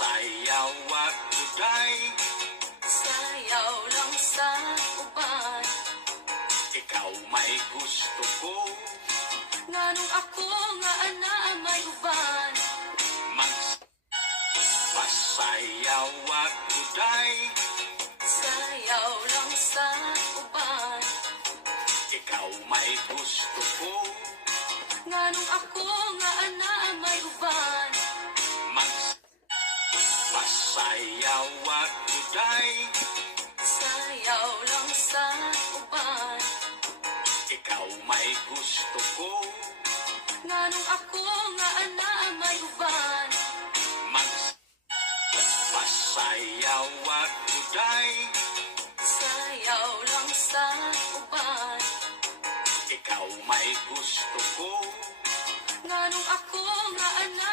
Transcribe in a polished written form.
Masayaw at uday, Sayaw lang sa uban. ikaw may gusto ko. Nganong ako nga ana may uban. Masayaw at uday, Sayaw lang sa uban. ikaw may gusto ko. Nganong ako nga ana may uban. Masayaw at uday, Sayaw lang sa uban. ikaw may gusto ko. Nganong ako nga ana may uban. Masayaw at uday, Sayaw lang sa uban. ikaw may gusto ko. Nganong ako nga ana